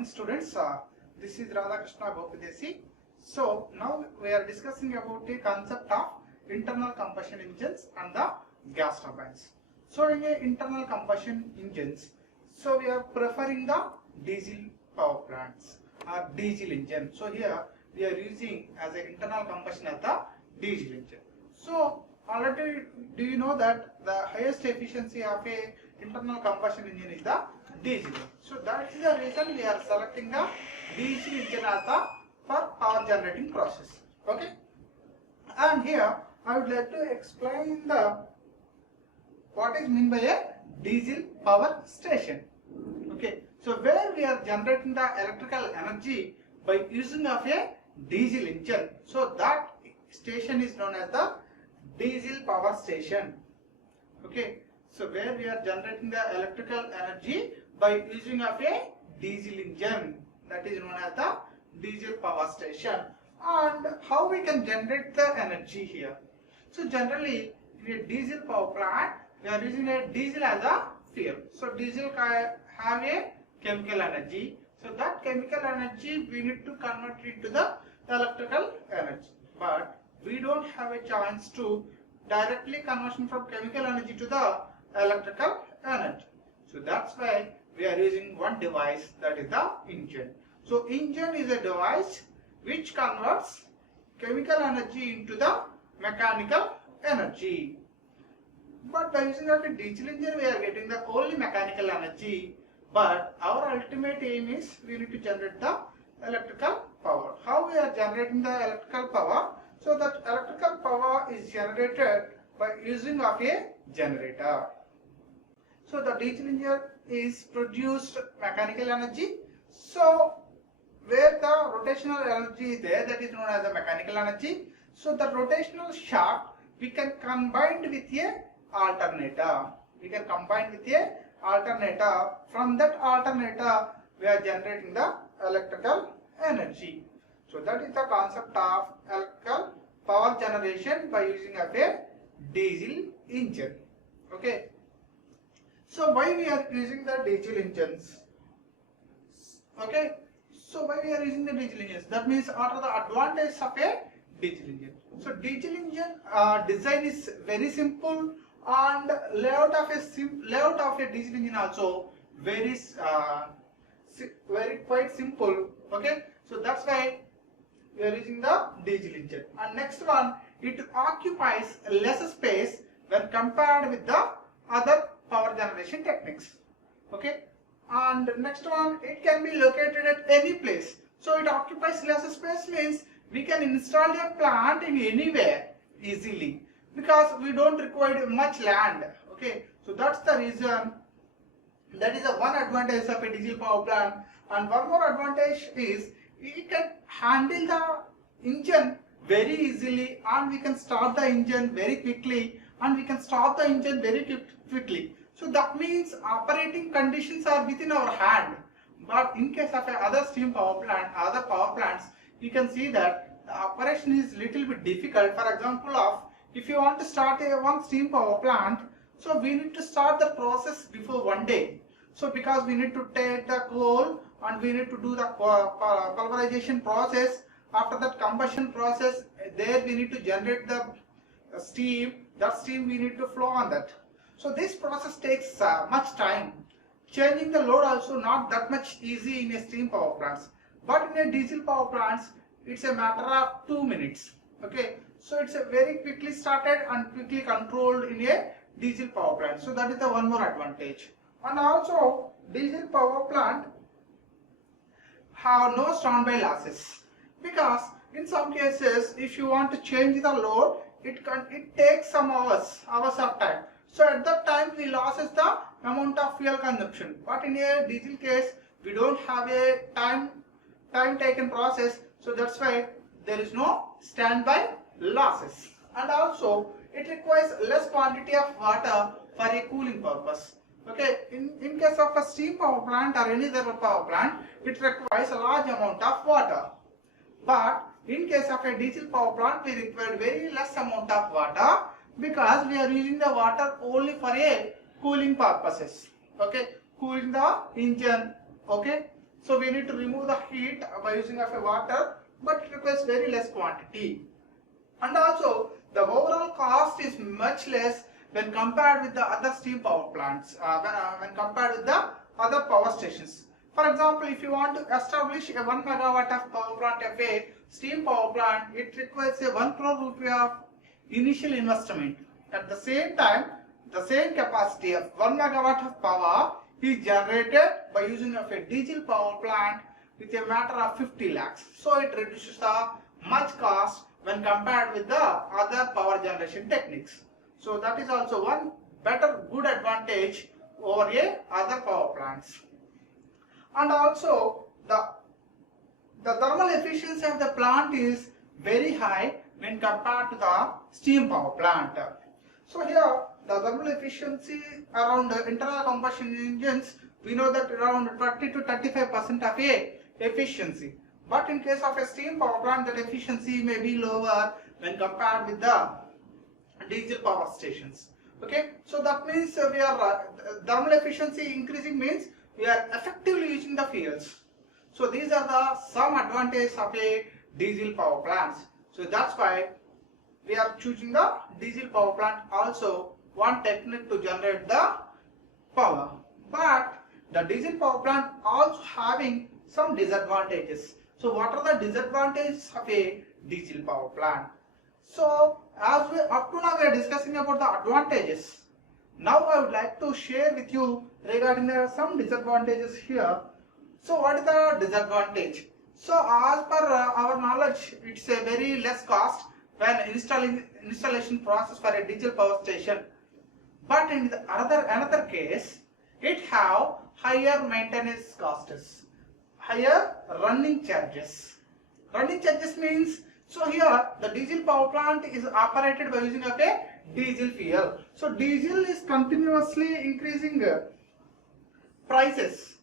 morning students, this is Radhakrishna Gopidesi. So now we are discussing about the concept of internal combustion engines and the gas turbines. So in a internal combustion engines, so we are preferring the diesel power plants or diesel engine. So here we are using as an internal combustion as the diesel engine. So already do you know that the highest efficiency of a internal combustion engine is the diesel. So that is the reason we are selecting the diesel engine as the for power generating process. Okay. And here I would like to explain the what is meant by a diesel power station. Okay. So where we are generating the electrical energy by using of a diesel engine. So that station is known as the diesel power station. Okay. So where we are generating the electrical energy by using of a diesel engine, that is known as the diesel power station. And how we can generate the energy here? So generally in a diesel power plant we are using a diesel as a fuel. So diesel have a chemical energy. So that chemical energy we need to convert it to the electrical energy. But we don't have a chance to directly conversion from chemical energy to the electrical energy. So that's why we are using one device, that is the engine. So engine is a device which converts chemical energy into the mechanical energy. But by using a diesel engine we are getting the only mechanical energy. But our ultimate aim is we need to generate the electrical power. How we are generating the electrical power? So that electrical power is generated by using of a generator. So the diesel engine is produced mechanical energy. So where the rotational energy is there, that is known as the mechanical energy. So the rotational shaft we can combine with a alternator. We can combine with a alternator. From that alternator we are generating the electrical energy. So that is the concept of electrical power generation by using of a diesel engine. Okay. So why we are using the diesel engines? Okay. So why we are using the diesel engines? That means what are the advantages of a diesel engine? So diesel engine design is very simple, and layout of a diesel engine also very quite simple. Okay. So that's why we are using the diesel engine. And next one, it occupies less space when compared with the other power generation techniques. Okay. And next one, it can be located at any place. So it occupies less space means we can install a plant in anywhere easily because we don't require much land. Okay. So that's the reason. That is the one advantage of a diesel power plant. And one more advantage is we can handle the engine very easily, and we can start the engine very quickly, and we can stop the engine very quickly. So that means operating conditions are within our hand. But in case of other steam power plant, other power plants, you can see that the operation is little bit difficult. For example, if you want to start one steam power plant, so we need to start the process before one day. So because we need to take the coal and we need to do the pulverization process. After that combustion process, there we need to generate the steam. That steam we need to flow on that. So this process takes much time. Changing the load also not that much easy in a steam power plants. But in a diesel power plants, it's a matter of 2 minutes. Okay. So it's a very quickly started and quickly controlled in a diesel power plant. So that is the one more advantage. And also diesel power plant have no standby losses, because in some cases if you want to change the load, it takes some hours of time. So at that time we loses the amount of fuel consumption. But in a diesel case we don't have a time taken process. So that's why there is no standby losses. And also it requires less quantity of water for a cooling purpose. Okay, in case of a steam power plant or any other power plant, it requires a large amount of water. But in case of a diesel power plant, we require very less amount of water because we are using the water only for a cooling purposes. Okay, cooling the engine. Okay, So we need to remove the heat by using of a water, but it requires very less quantity. And also the overall cost is much less when compared with the other steam power plants, when compared with the other power stations. For example, if you want to establish a 1 megawatt of power plant of a steam power plant, it requires a 1 crore rupee of initial investment. At the same time, the same capacity of 1 megawatt of power is generated by using of a diesel power plant with a matter of 50 lakhs. So it reduces the much cost when compared with the other power generation techniques. So that is also one good advantage over a other power plants. And also the thermal efficiency of the plant is very high when compared to the steam power plant. So here the thermal efficiency around internal combustion engines, we know that around 20 to 35% of a efficiency. But in case of a steam power plant, that efficiency may be lower when compared with the diesel power stations. Okay, so that means we are thermal efficiency increasing means we are effectively using the fuels. So these are the some advantages of a diesel power plants. So that's why we are choosing the diesel power plant also one technique to generate the power. But the diesel power plant also having some disadvantages. So what are the disadvantages of a diesel power plant? So as we up to now we are discussing about the advantages. Now I would like to share with you regarding some disadvantages here. So what is the disadvantage? So as per our knowledge, it's a very less cost when installation process for a diesel power station. But in the another case, it have higher maintenance costs, higher running charges. Running charges means, so here the diesel power plant is operated by using of a diesel fuel. So diesel is continuously increasing prices.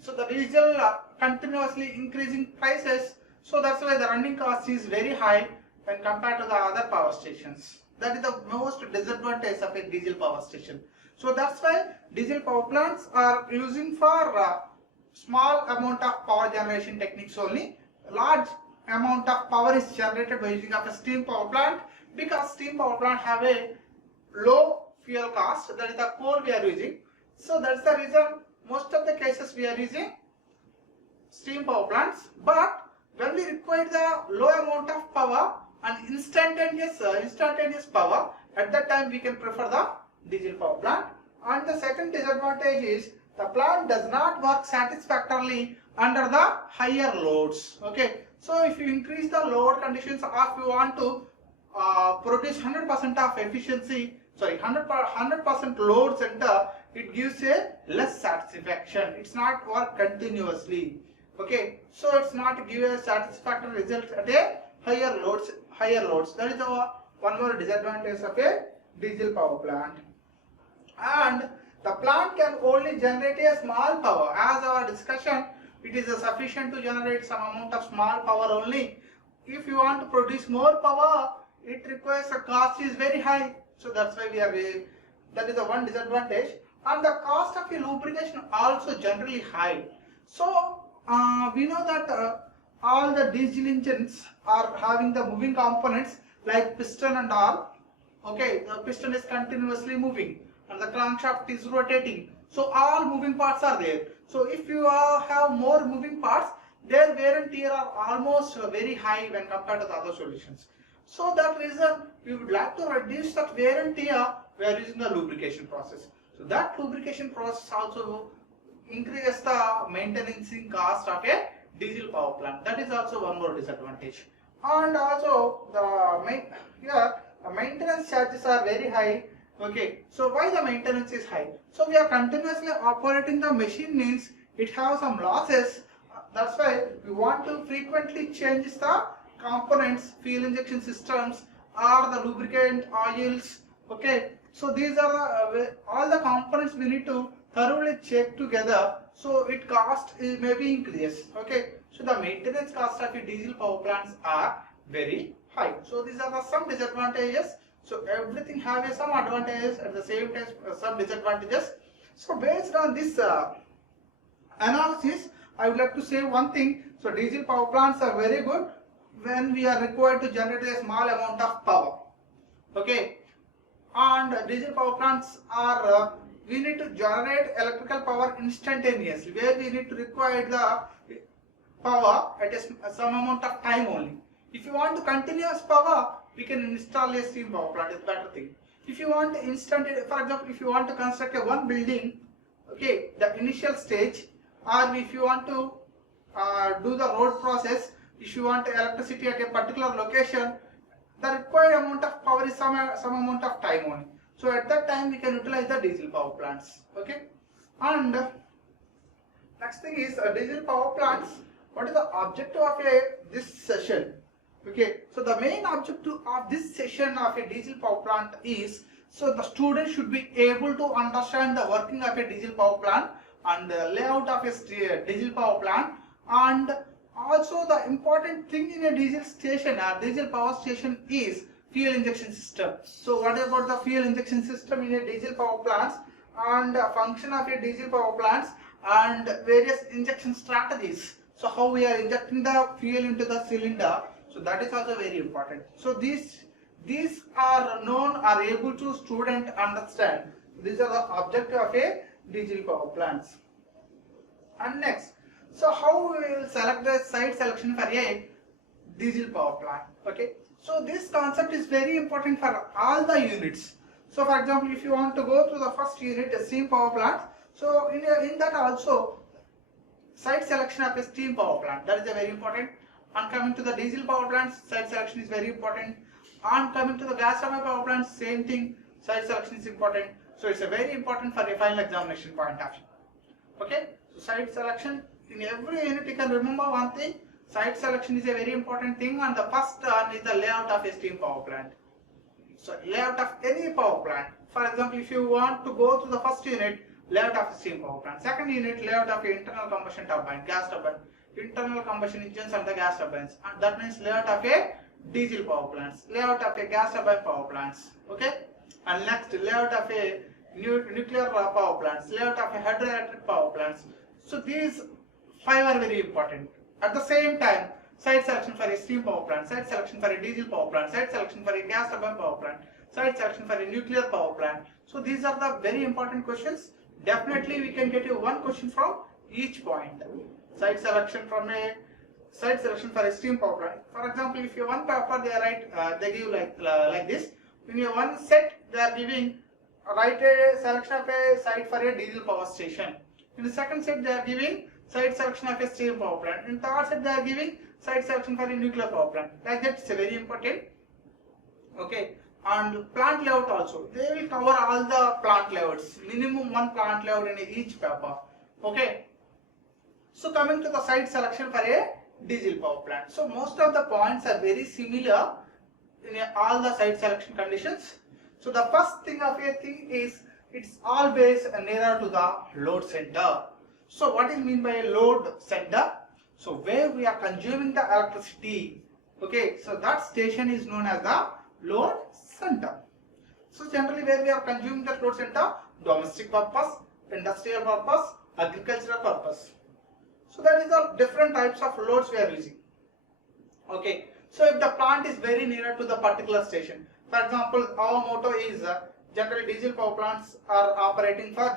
So the diesel continuously increasing prices. So that's why the running cost is very high when compared to the other power stations. That is the most disadvantage of a diesel power station. So that's why diesel power plants are using for small amount of power generation techniques only. Large amount of power is generated by using of a steam power plant, because steam power plant have a low fuel cost, that is the coal we are using. So that's the reason most of the cases we are using steam power plants. But when we require the low amount of power and instantaneous power, at that time we can prefer the diesel power plant. And the second disadvantage is the plant does not work satisfactorily under the higher loads. Okay, so if you increase the load conditions, or if you want to produce 100% of efficiency, 100% load center, it gives a less satisfaction. It's not work continuously. Okay, so it's not give a satisfactory result at a higher loads. That is one more disadvantage of a diesel power plant. And the plant can only generate a small power. As our discussion, it is sufficient to generate some amount of small power only. If you want to produce more power, it requires a cost is very high. So that's why that is the one disadvantage. And the cost of a lubrication also generally high. So we know that all the diesel engines are having the moving components like piston and all. Okay, the piston is continuously moving and the crankshaft is rotating. So all moving parts are there. So if you have more moving parts, their wear and tear are almost very high when compared to the other solutions. So that reason we would like to reduce that wear and tear, we are using the lubrication process. So that lubrication process also increases the maintenance cost of a diesel power plant. That is also one more disadvantage. And also the maintenance charges are very high. Okay, so why the maintenance is high? So we are continuously operating the machine means it has some losses. That's why we want to frequently change the components, fuel injection systems, or the lubricant oils. Okay, so these are all the components we need to thoroughly check together. So it cost may be increases. Okay, so the maintenance cost of a diesel power plants are very high. So these are some disadvantages. So everything have some advantages at the same time some disadvantages. So based on this analysis, I would like to say one thing. So diesel power plants are very good when we are required to generate a small amount of power. Okay, and diesel power plants are we need to generate electrical power instantaneously, where we need to require the power at some amount of time only. If you want to continuous power, we can install a steam power plant. It's better thing. If you want instant, for example, if you want to construct a one building, okay, the initial stage, or if you want to do the road process, if you want electricity at a particular location, the required amount of power is some amount of time only. So at that time we can utilize the diesel power plants. Okay, and next thing is diesel power plants. What is the objective of this session? Okay, so the main objective of this session of a diesel power plant is, so the student should be able to understand the working of a diesel power plant and the layout of a diesel power plant, and also the important thing in a diesel station or diesel power station is fuel injection system. So what about the fuel injection system in a diesel power plants, and function of a diesel power plants, and various injection strategies. So how we are injecting the fuel into the cylinder, so that is also very important. So these are known, are able to student understand. These are the objective of a diesel power plants. And next, so how we will select the site selection for a diesel power plant? Okay, so this concept is very important for all the units. So for example, if you want to go to the first unit, a steam power plant, so in that also site selection of a steam power plant, that is a very important. And coming to the diesel power plants, site selection is very important. And coming to the gas turbine power plants, same thing, site selection is important. So it's a very important for a final examination point of view. Okay, so site selection in every unit, you can remember one thing, site selection is a very important thing, and the first one is the layout of a steam power plant. So layout of any power plant, for example, if you want to go to the first unit, layout of a steam power plant, second unit, layout of a internal combustion turbine, gas turbine, internal combustion engines and the gas turbines, and that means layout of a diesel power plants, layout of a gas turbine power plants. Okay, and next, layout of a nuclear power plants, layout of a hydroelectric power plants. So these 5 are very important. At the same time, site selection for a steam power plant, site selection for a diesel power plant, site selection for a gas turbine power plant, site selection for a nuclear power plant. So these are the very important questions. Definitely we can get you one question from each point. Site selection for a steam power plant. For example, if you one paper they write, they give like this. In your one set they are giving, write a selection of a site for a diesel power station. In the second set they are giving site selection of a steam power plant. In third set they are giving site selection for a nuclear power plant. Like that, it's very important. Okay, and plant layout also. They will cover all the plant layouts. Minimum one plant layout in each paper. Okay. So coming to the site selection for a diesel power plant. So most of the points are very similar in all the site selection conditions. So the first thing of a thing is it's always nearer to the load center. So what is mean by a load center? So where we are consuming the electricity. Okay, so that station is known as the load center. So generally where we are consuming the load center, domestic purpose, industrial purpose, agricultural purpose. So that is the different types of loads we are using. Okay, so if the plant is very near to the particular station, for example, our motto is generally diesel power plants are operating for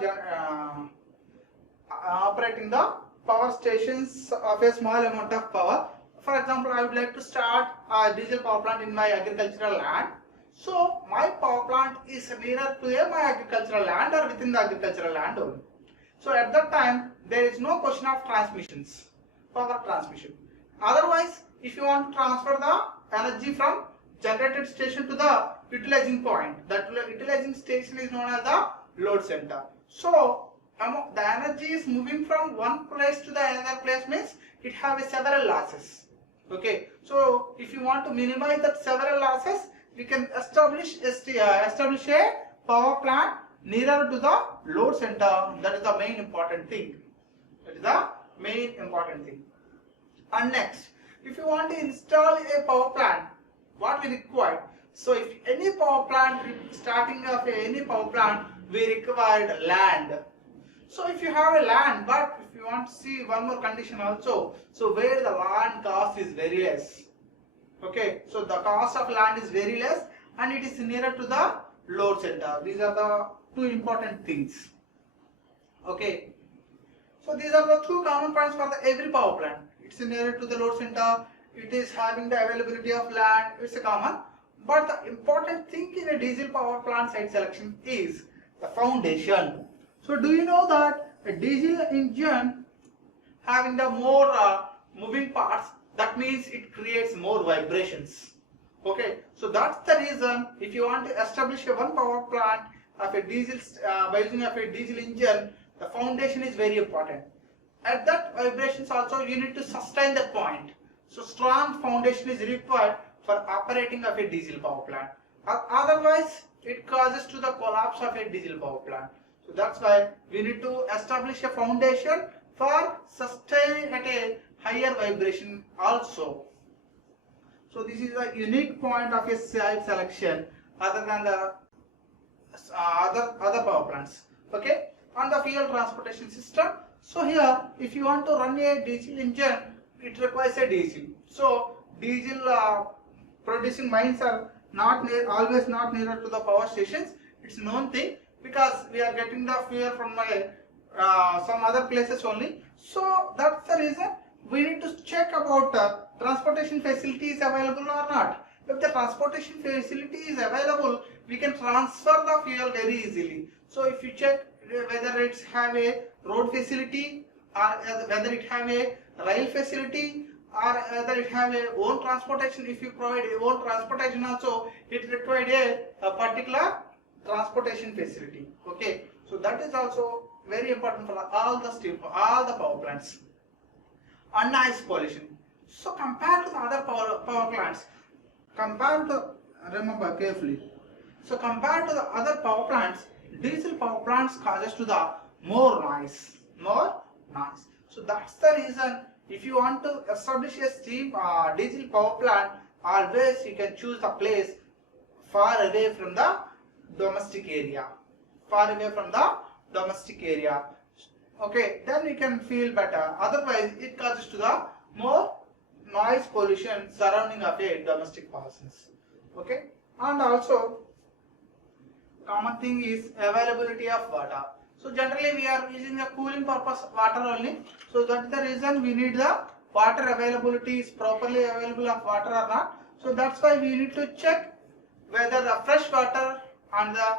operating the power stations of a small amount of power. For example, I would like to start a diesel power plant in my agricultural land. So my power plant is nearer to my agricultural land or within the agricultural land only. So at that time there is no question of transmissions, power transmission. Otherwise, if you want to transfer the energy from generated station to the utilizing point, that utilizing station is known as the load center. So the energy is moving from one place to the another place, means it has several losses. Okay, so if you want to minimize that several losses, we can establish a power plant nearer to the load center. That is the main important thing. That is the main important thing. And next, if you want to install a power plant, what we require? So if any power plant, starting of any power plant, we required land. So if you have a land, but if you want to see one more condition also, so where the land cost is very less. Okay, so the cost of land is very less and it is nearer to the load center. These are the two important things. Okay, so these are the two common points for the every power plant. It's nearer to the load center, it is having the availability of land, it's a common. But the important thing in a diesel power plant site selection is the foundation. So do you know that a diesel engine having the more moving parts, that means it creates more vibrations. Okay, so that's the reason if you want to establish a one power plant of a diesel by using of a diesel engine, the foundation is very important. At that vibrations also you need to sustain that point. So strong foundation is required for operating of a diesel power plant. Otherwise it causes to the collapse of a diesel power plant. So that's why we need to establish a foundation for sustaining at a higher vibration also. So this is a unique point of a site selection other than the other power plants. Okay, on the fuel transportation system. So here, if you want to run a diesel engine, it requires a diesel. So diesel producing mines are always not nearer to the power stations. It's known thing because we are getting the fuel from some other places only. So that's the reason we need to check about transportation facilities available or not. If the transportation facility is available, we can transfer the fuel very easily. So if you check whether it's have a road facility or whether it have a rail facility or whether it have a own transportation. If you provide a own transportation also, it required a particular transportation facility. Okay, so that is also very important for all the power plants. And noise pollution. So compared to the other power plants, remember carefully. So compared to the other power plants, diesel power plants causes to the more noise. So that's the reason if you want to establish a diesel power plant, always you can choose the place far away from the domestic area. Okay, then you can feel better. Otherwise, it causes to the more noise pollution surrounding of a domestic persons. Okay, and also common thing is availability of water. So generally we are using a cooling purpose water only. So that's the reason we need the water availability is properly available of water or not. So that's why we need to check whether the fresh water and the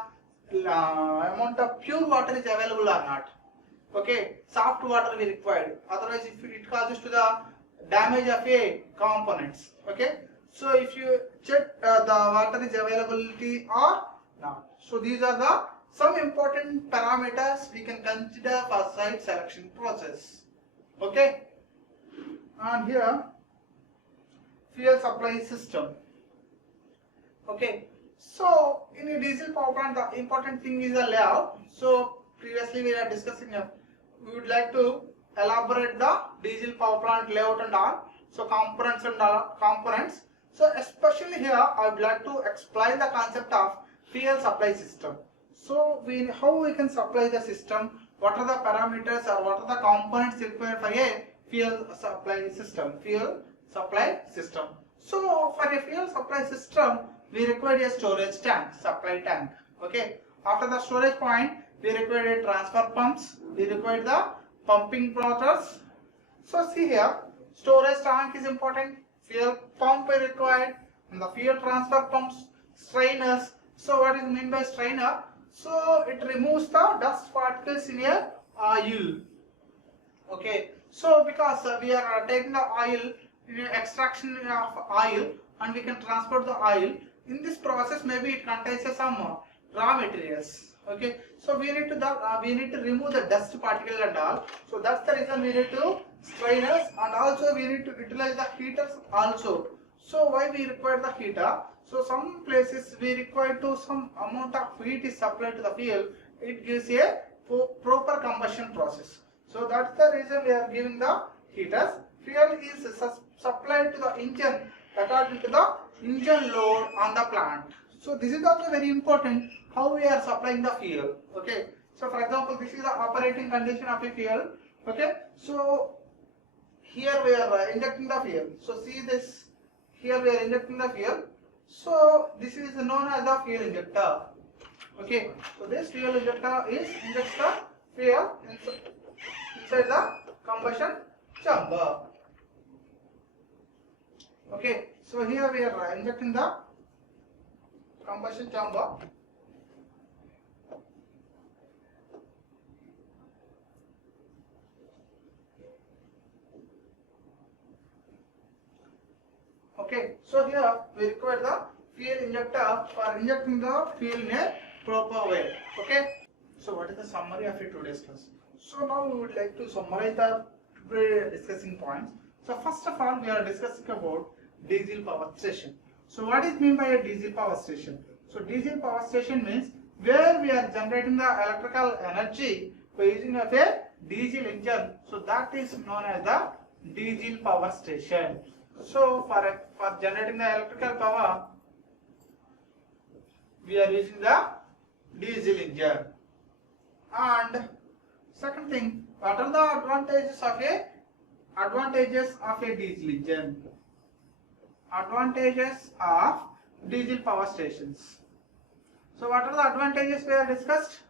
amount of pure water is available or not. Okay, soft water we required. Otherwise, if it causes to the damage of a components. Okay, so if you check the water is availability or not. So these are the some important parameters we can consider for site selection process. Okay, and here fuel supply system. Okay, so in a diesel power plant, the important thing is the layout. So previously we are discussing. We would like to elaborate the diesel power plant layout and all. So components and components. So especially here, I would like to explain the concept of fuel supply system. So how we can supply the system? What are the parameters or what are the components required for a fuel supply system? So for a fuel supply system, we require a storage tank, supply tank. Okay. After the storage point, we require a transfer pumps. We require the pumping motors. So see here, storage tank is important. Fuel pump is required, and the fuel transfer pumps, strainers. So what is meant by strainer? So it removes the dust particles in a oil. Okay. So because we are taking the oil, extraction of oil, and we can transport the oil. In this process, maybe it contains some raw materials. Okay, so we need to remove the dust particle and all. So that's the reason we need to strainers, and also we need to utilize the heaters also. So why we require the heater? So some places we require to some amount of heat is supplied to the fuel. It gives a proper combustion process. So that's the reason we are giving the heaters. Fuel is supplied to the engine according to the engine load on the plant. So this is also very important how we are supplying the fuel. Okay, So for example, this is the operating condition of a fuel. Okay, so here we are injecting the fuel. So see this, here we are injecting the fuel. So this is known as the fuel injector. Okay, so this fuel injector injects the fuel inside the combustion chamber. Okay, so here we are injecting the combustion chamber. Okay, so here we require the fuel injector for injecting the fuel in a proper way. Okay, so what is the summary of today's class? So now we would like to summarize the today discussing points. So first of all, we are discussing about diesel power station. So what is meant by a diesel power station? So diesel power station means where we are generating the electrical energy by using of a diesel engine. So that is known as the diesel power station. So for generating the electrical power, we are using the diesel engine. And second thing, what are the advantages of a diesel engine? Advantages of diesel power stations. So what are the advantages we have discussed?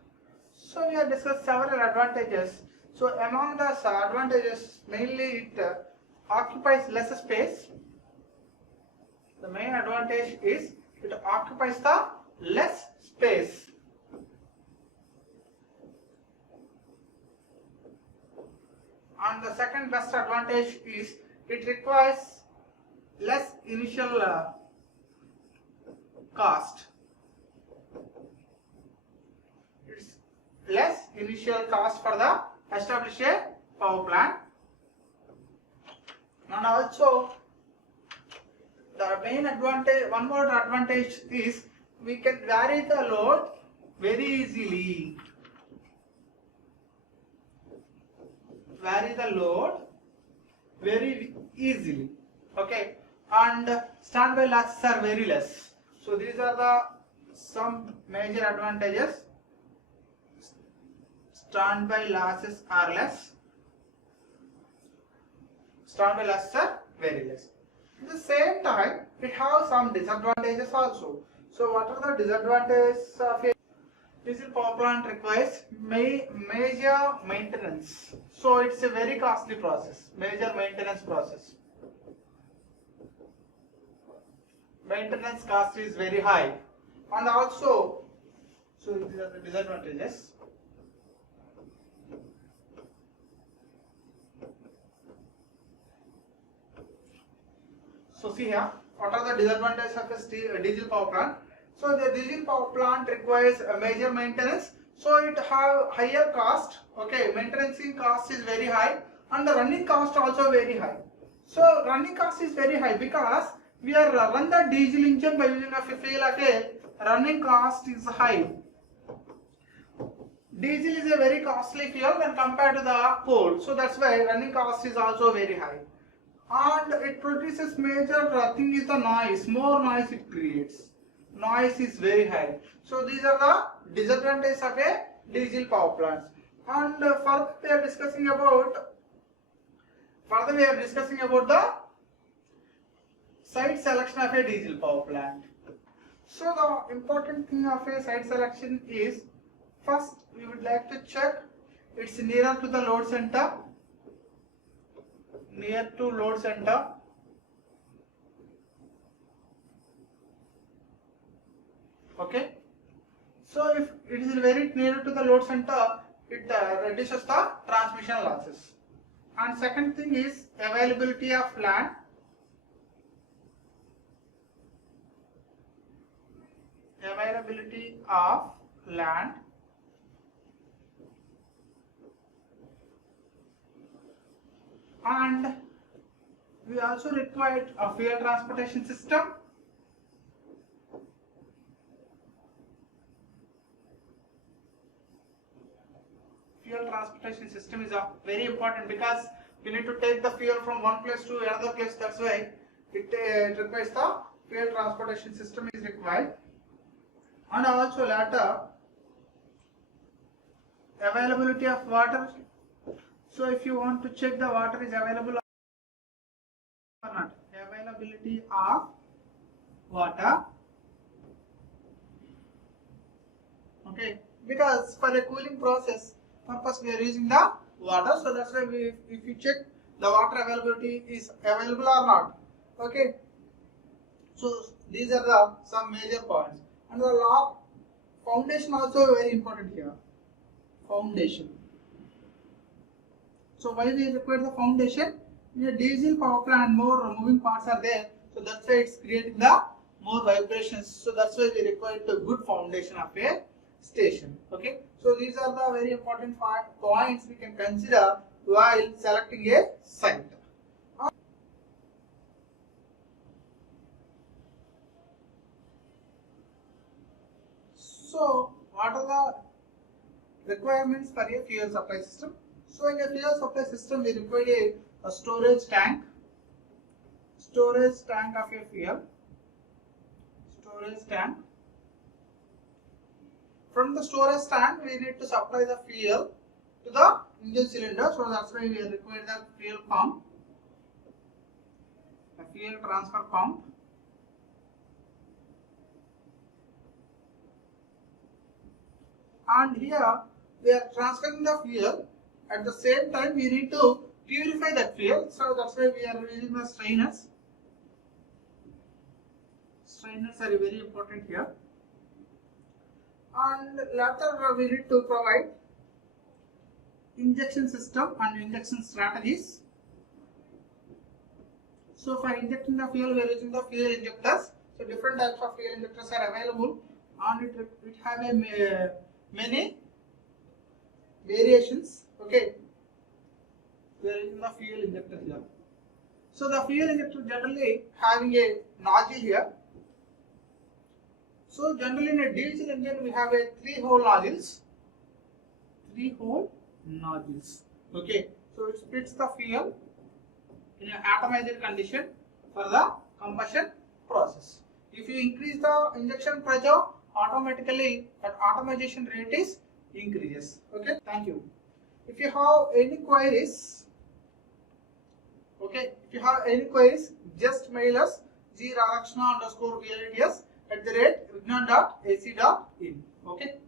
So we have discussed several advantages. So among the advantages, mainly it occupies less space. The main advantage is it occupies the less space. And the second best advantage is it requires less initial cost. It's less initial cost for the establish a power plant. And also the main advantage, one more advantage is we can vary the load very easily. Vary the load very easily. Okay, and standby losses are very less. So these are the some major advantages. Standby losses are less. Standby losses are very less. At the same time, it has some disadvantages also. So what are the disadvantages of a diesel power plant? Requires major maintenance. So it's a very costly process. Major maintenance process. Maintenance cost is very high. And also, so these are the disadvantages. So see here, what are the disadvantages of a diesel power plant? So the diesel power plant requires a major maintenance. So it have higher cost. Okay, maintenance cost is very high, and the running cost also very high. So running cost is very high because we are run the diesel engine by using of a fuel of a running cost is high. Diesel is a very costly fuel when compared to the coal. So that's why running cost is also very high. And it produces major thing is the noise. More noise it creates. Noise is very high. So these are the disadvantages of a diesel power plants. And further we are discussing about the site selection of a diesel power plant. So the important thing of a site selection is, first we would like to check it's nearer to the load center. Near to load center. Okay. So if it is very near to the load center, it reduces the transmission losses. And second thing is availability of land. Availability of land. And we also required a fuel transportation system. Fuel transportation system is very important because we need to take the fuel from one place to another place. That's why it requires the fuel transportation system is required. And also later availability of water. So if you want to check the water is available or not, availability of water. Okay, because for a cooling process purpose we are using the water, so that's why if you check the water availability is available or not. Okay, so these are the some major points. And the law foundation also very important here. Foundation. So why we require the foundation? In a diesel power plant, more moving parts are there, so that's why it's creating the more vibrations. So that's why we require the good foundation of a station. Okay, so these are the very important points we can consider while selecting a site. So what are the requirements for a fuel supply system? So in a fuel supply system, we require a storage tank of a fuel, storage tank. From the storage tank, we need to supply the fuel to the engine cylinder. So that's why we require the fuel pump, a fuel transfer pump. And here we are transferring the fuel. At the same time, we need to purify that fuel. So that's why we are using the strainers. Strainers are very important here. And later we need to provide injection system and injection strategies. So for injecting the fuel, we are using the fuel injectors. So different types of fuel injectors are available, and it have a many variations. Okay, we are using the fuel injector here. So the fuel injector generally having a nozzle here. So generally in a diesel engine we have a 3-hole nozzles. 3-hole nozzles. Okay, so it splits the fuel in an atomized condition for the combustion process. If you increase the injection pressure, automatically that atomization rate is increases. Okay, thank you. If you have any queries, just mail us gradhakrishna_vlads@vignan.ac.in. Okay.